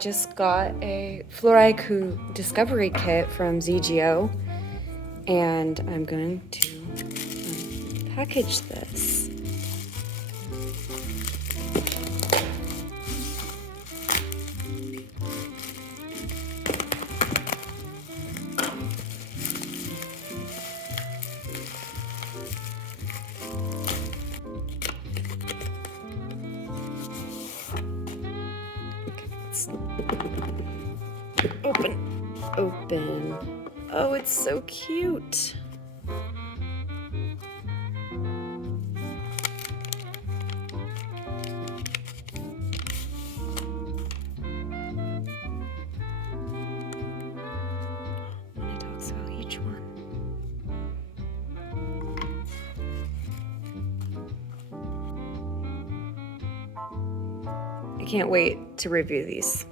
Just got a Floraïku discovery kit from ZGO, and I'm going to package this. Open. Oh, it's so cute. It talks about each one. I can't wait to review these.